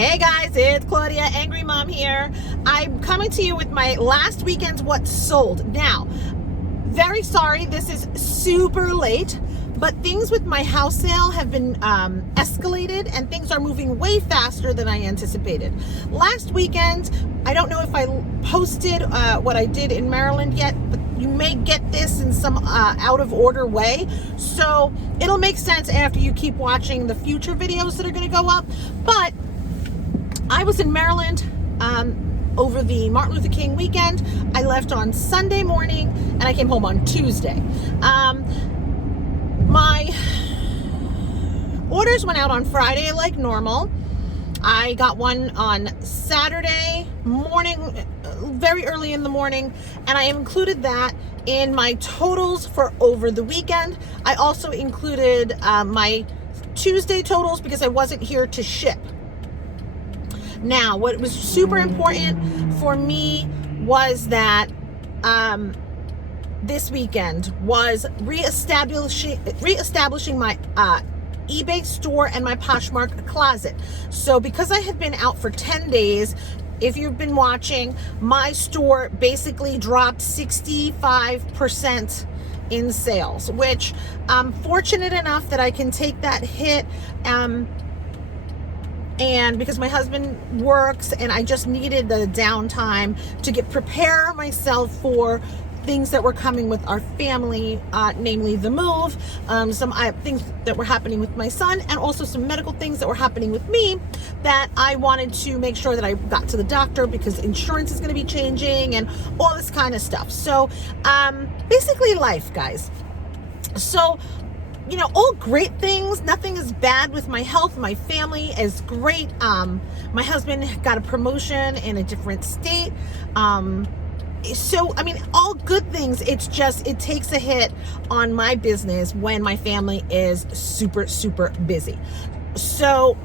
Hey guys, it's Claudia, Angry Mom here. I'm coming to you with my last weekend's what sold. Now, very sorry, this is super late, but things with my house sale have been escalated and things are moving way faster than I anticipated. Last weekend, I don't know if I posted what I did in Maryland yet, but you may get this in some out of order way. So it'll make sense after you keep watching the future videos that are gonna go up. But I was in Maryland over the Martin Luther King weekend. I left on Sunday morning and I came home on Tuesday. My orders went out on Friday like normal. I got one on Saturday morning, very early in the morning, and I included that in my totals for over the weekend. I also included my Tuesday totals because I wasn't here to ship. Now, what was super important for me was that this weekend was reestablishing my eBay store and my Poshmark closet. So because I had been out for 10 days, if you've been watching, my store basically dropped 65% in sales, which I'm fortunate enough that I can take that hit. And because my husband works and I just needed the downtime to prepare myself for things that were coming with our family, namely the move, some things that were happening with my son, and also some medical things that were happening with me that I wanted to make sure that I got to the doctor because insurance is going to be changing and all this kind of stuff. So basically life, guys. So you know, all great things. Nothing is bad with my health. My family is great. My husband got a promotion in a different state. So, I mean, all good things. It's just, it takes a hit on my business when my family is super, super busy. So,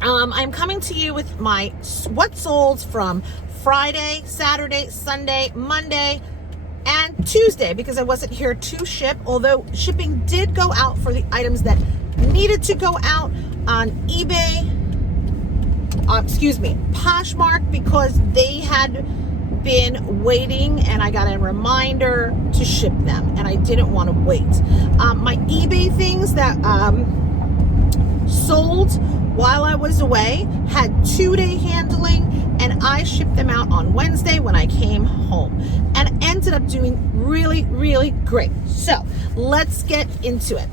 I'm coming to you with my what sold from Friday, Saturday, Sunday, Monday, and Tuesday, because I wasn't here to ship, although shipping did go out for the items that needed to go out on eBay, Poshmark, because they had been waiting and I got a reminder to ship them and I didn't want to wait. My eBay things that sold while I was away had 2-day handling, and I shipped them out on Wednesday when I came home and ended up doing really, really great. So let's get into it.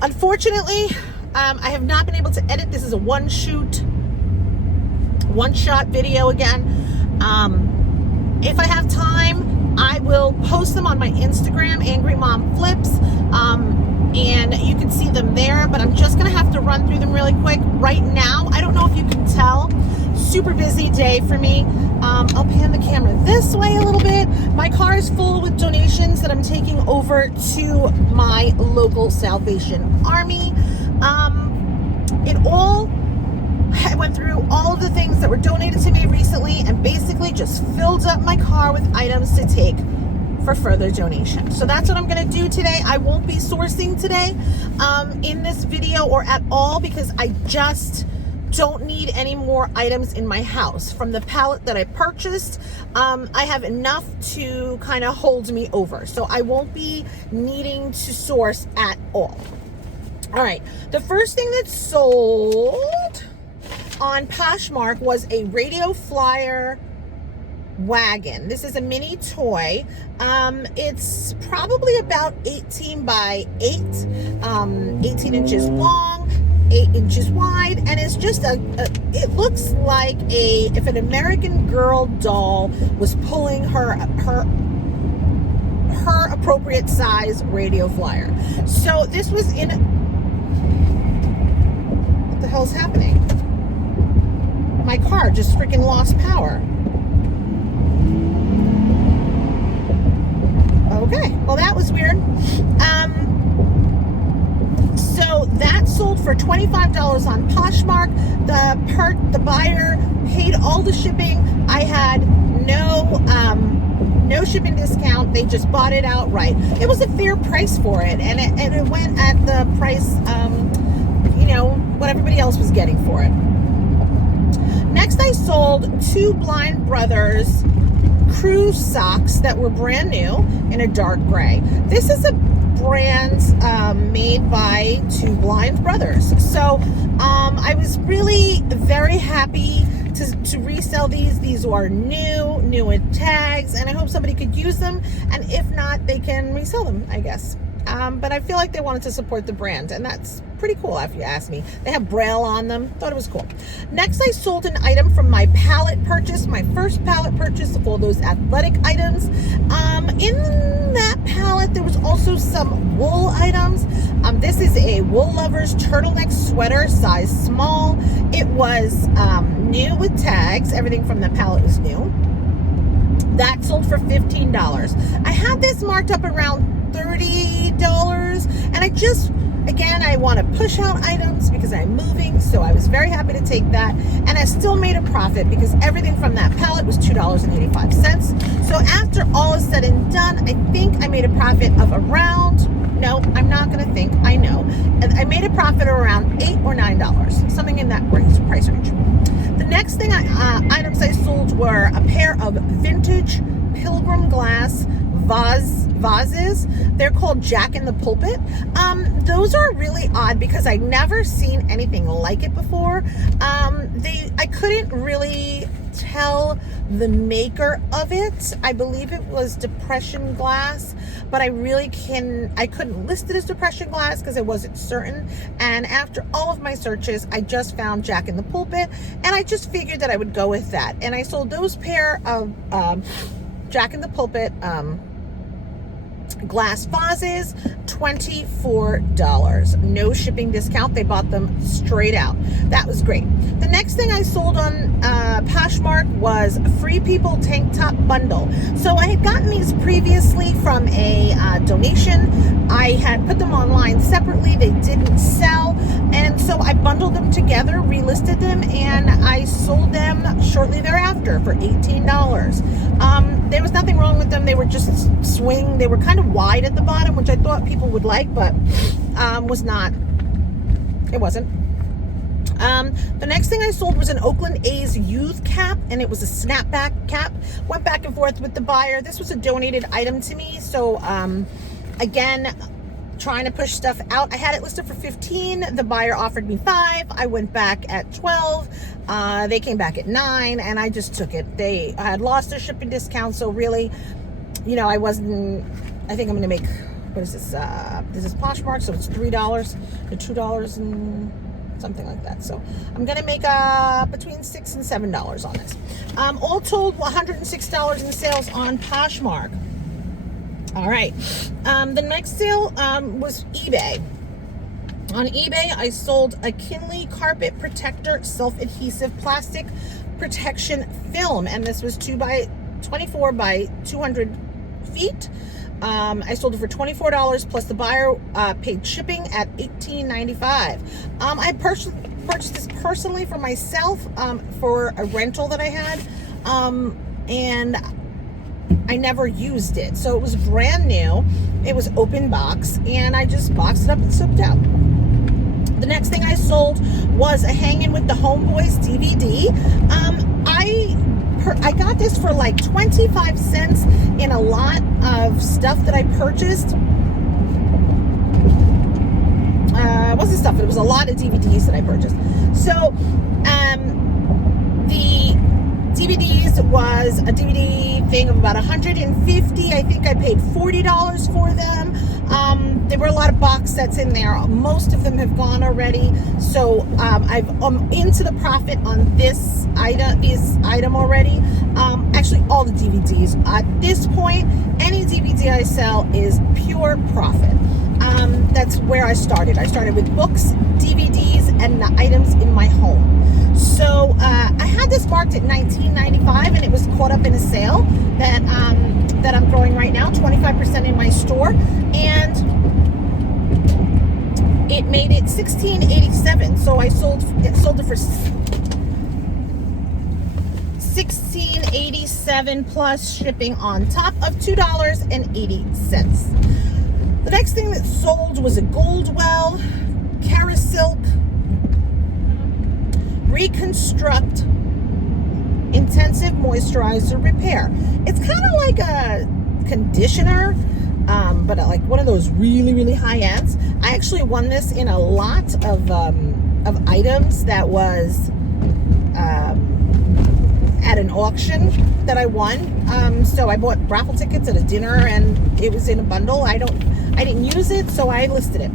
Unfortunately, I have not been able to edit. This is a one-shot video again. If I have time, I will post them on my Instagram, Angry Mom Flips, and you can see them there, but I'm just gonna have to run through them really quick right now. I don't know if you can tell, super busy day for me. I'll pan the camera this way a little bit. My car is full with donations that I'm taking over to my local Salvation Army. I went through all of the things that were donated to me recently and basically just filled up my car with items to take for further donation. So that's what I'm going to do today. I won't be sourcing today in this video or at all, because I just don't need any more items in my house. From the pallet that I purchased, I have enough to kind of hold me over. So I won't be needing to source at all. All right. The first thing that sold on Poshmark was a radio flyer wagon. This is a mini toy. It's probably about 18 by 8, 18 inches long, 8 inches wide, and it's just it looks like if an American Girl doll was pulling her appropriate size radio flyer. So this was in, what the hell's happening? My car just freaking lost power. Okay, well that was weird. So that sold for $25 on Poshmark. The buyer paid all the shipping. I had no shipping discount. They just bought it outright. It was a fair price for it, and it went at the price, everybody else was getting for it. Next, I sold 2 Blind Brothers crew socks that were brand new in a dark gray. This is a brand made by 2 Blind Brothers. So I was really very happy to resell these. These are new with tags, and I hope somebody could use them, and if not, they can resell them, I guess. But I feel like they wanted to support the brand, and that's pretty cool if you ask me. They have Braille on them. Thought it was cool. Next, I sold an item from my pallet purchase, my first pallet purchase, all those athletic items. In that pallet, there was also some wool items. This is a Wool Lovers turtleneck sweater, size small. It was new with tags. Everything from the pallet was new. That sold for $15. I had this marked up around $30, and I want to push out items because I'm moving, so I was very happy to take that, and I still made a profit because everything from that pallet was $2.85. So after all is said and done, I think I made a profit of around, no, I'm not going to think, I know, and I made a profit of around $8 or $9, something in that price range. The next thing items I sold were a pair of vintage Pilgrim glass vases. They're called Jack in the Pulpit. Those are really odd because I'd never seen anything like it before. I couldn't really tell the maker of it. I believe it was Depression glass, but I couldn't list it as Depression glass because I wasn't certain. And after all of my searches, I just found Jack in the Pulpit, and I just figured that I would go with that. And I sold those pair of Jack in the Pulpit glass vases, $24. No shipping discount. They bought them straight out. That was great. The next thing I sold on Poshmark was a Free People tank top bundle. So I had gotten these previously from a donation. I had put them online separately. They didn't sell, and so I bundled them together, relisted them, and I sold them shortly thereafter for $18. There was nothing wrong with them. They were just swing. They were kind of wide at the bottom, which I thought people would like, but was not. It wasn't. The next thing I sold was an Oakland A's youth cap, and it was a snapback cap. Went back and forth with the buyer. This was a donated item to me, so again, trying to push stuff out. I had it listed for $15. The buyer offered me $5. I went back at $12. They came back at $9, and I just took it. They had lost their shipping discount, so really, I wasn't. I think I'm going to make, what is this? This is Poshmark, so it's $3 to $2 and something like that. So I'm going to make between $6 and $7 on this. All told, $106 in sales on Poshmark. All right. The next sale was eBay. On eBay, I sold a Kinley Carpet Protector Self-Adhesive Plastic Protection Film, and this was 24 by 200 feet. I sold it for $24, plus the buyer paid shipping at $18.95. I purchased this personally for myself for a rental that I had, and I never used it. So it was brand new. It was open box, and I just boxed it up and shipped out. The next thing I sold was a Hangin' with the Homeboys DVD. I got this for like 25 cents in a lot of stuff that I purchased. It wasn't stuff, it was a lot of DVDs that I purchased. So the DVDs was a DVD thing of about 150. I think I paid $40 for them. There were a lot of box sets in there. Most of them have gone already. So I'm into the profit on this item already. Actually, all the DVDs. At this point, any DVD I sell is pure profit. That's where I started. I started with books, DVDs, and the items in my home. So I had this marked at $19.95, and it was caught up in a sale that I'm throwing right now, 25% in my store, and it made it $16.87. So I sold it for $16.87 plus shipping on top of $2.80. The next thing that sold was a Goldwell Carasilk Reconstruct Intensive Moisturizer Repair. It's kind of like a conditioner, but like one of those really, really high ends. I actually won this in a lot of items that was at an auction that I won. So I bought raffle tickets at a dinner and it was in a bundle. I didn't use it, so I listed it.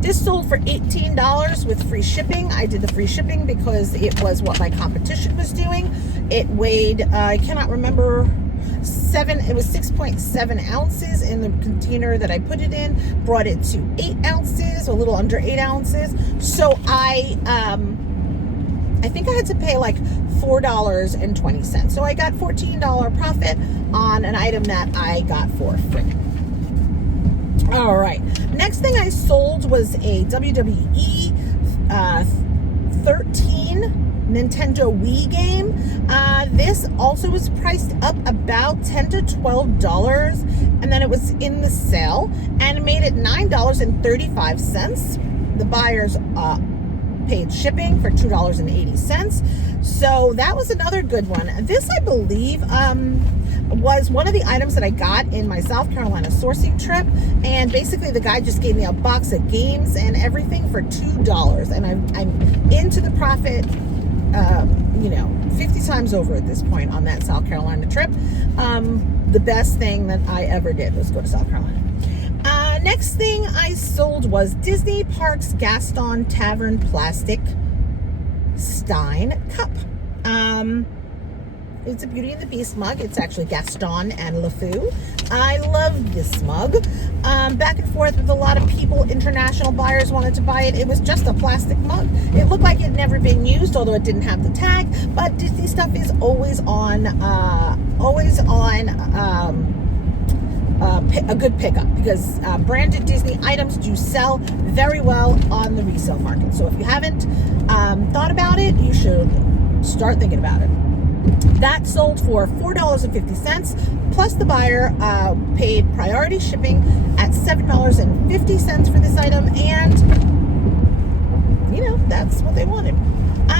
This sold for $18 with free shipping. I did the free shipping because it was what my competition was doing. It weighed, I cannot remember, it was 6.7 ounces in the container that I put it in. Brought it to 8 ounces, a little under 8 ounces. So I think I had to pay like $4.20. So I got $14 profit on an item that I got for free. All right. Next thing I sold was a WWE 13 Nintendo Wii game. This also was priced up about $10 to $12, and then it was in the sale, and it made it $9.35. The buyers paid shipping for $2.80. So that was another good one. This, I believe, was one of the items that I got in my South Carolina sourcing trip, and basically the guy just gave me a box of games and everything for $2, and I'm into the profit 50 times over at this point on that South Carolina trip. The best thing that I ever did was go to South Carolina. Next thing I sold was Disney Parks Gaston Tavern Plastic Stein Cup. It's a Beauty and the Beast mug. It's actually Gaston and LeFou. I love this mug. Back and forth with a lot of people. International buyers wanted to buy it. It was just a plastic mug. It looked like it had never been used, although it didn't have the tag. But Disney stuff is always on a good pickup, because branded Disney items do sell very well on the resale market. So if you haven't thought about it, you should start thinking about it. That sold for $4.50, plus the buyer paid priority shipping at $7.50 for this item, and that's what they wanted.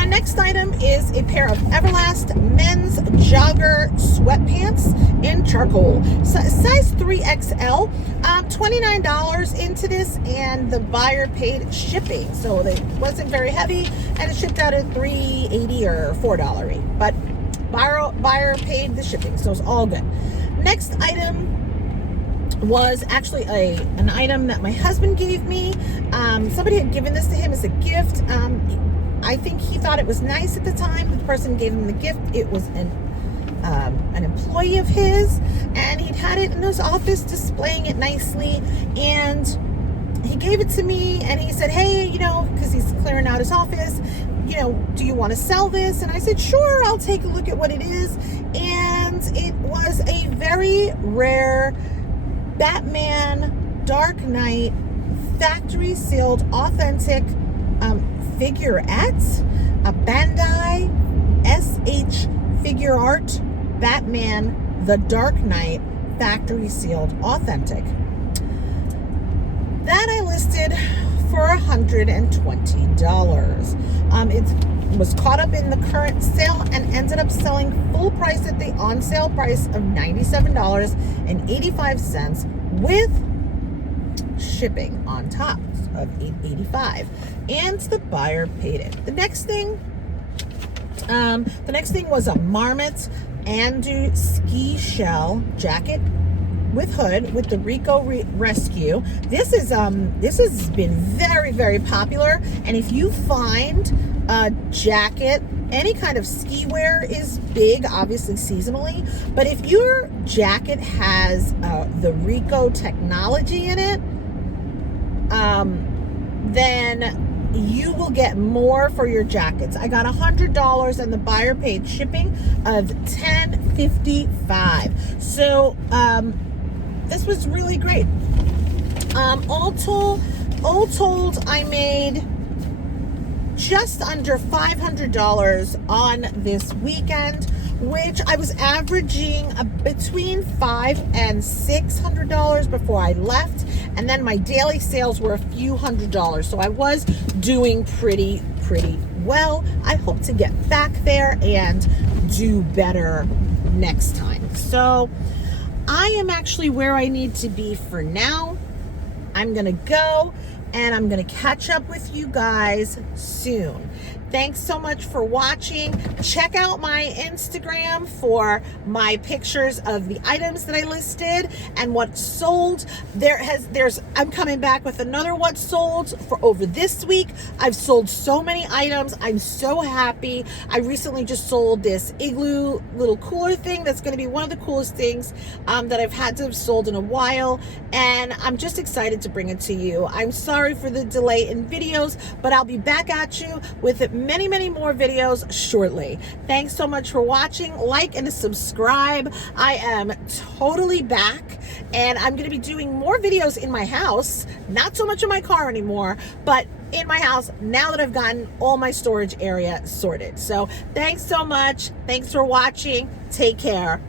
Next item is a pair of Everlast men's jogger sweatpants in charcoal, size 3XL, $29 into this, and the buyer paid shipping, so it wasn't very heavy, and it shipped out at $3.80 or $4 but buyer paid the shipping, so it's all good. Next item was actually an item that my husband gave me. Somebody had given this to him as a gift. I think he thought it was nice at the time. The person gave him the gift. It was an employee of his, and he'd had it in his office displaying it nicely, and he gave it to me, and he said, hey, because he's clearing out his office, do you want to sell this? And I said, sure, I'll take a look at what it is. And it was a very rare Batman Dark Knight factory sealed authentic figurette, a Bandai SH Figure Art Batman The Dark Knight factory sealed authentic. That I listed for $120. It was caught up in the current sale and ended up selling full price at the on sale price of $97.85 with shipping on top of $8.85, and the buyer paid it. The next thing was a Marmot Andu ski shell jacket with hood with the Rico Rescue. This has been very, very popular, and if you find a jacket, any kind of ski wear is big, obviously seasonally, but if your jacket has the Rico technology in it, then you will get more for your jackets. I got $100 and the buyer paid shipping of $10.55. So this was really great. All told, I made just under $500 on this weekend, which I was averaging between $500 and $600 before I left, and then my daily sales were a few $100s, so I was doing pretty pretty well. I hope to get back there and do better next time. So I am actually where I need to be for now. I'm gonna go and I'm gonna catch up with you guys soon. Thanks so much for watching. Check out my Instagram for my pictures of the items that I listed and what sold. I'm coming back with another what sold for over this week. I've sold so many items. I'm so happy. I recently just sold this igloo little cooler thing that's going to be one of the coolest things that I've had to have sold in a while, and I'm just excited to bring it to you. I'm sorry for the delay in videos, but I'll be back at you with many more videos shortly. Thanks so much for watching. Like and subscribe. I am totally back, and I'm going to be doing more videos in my house, not so much in my car anymore, but in my house now that I've gotten all my storage area sorted. So thanks so much. Thanks for watching. Take care.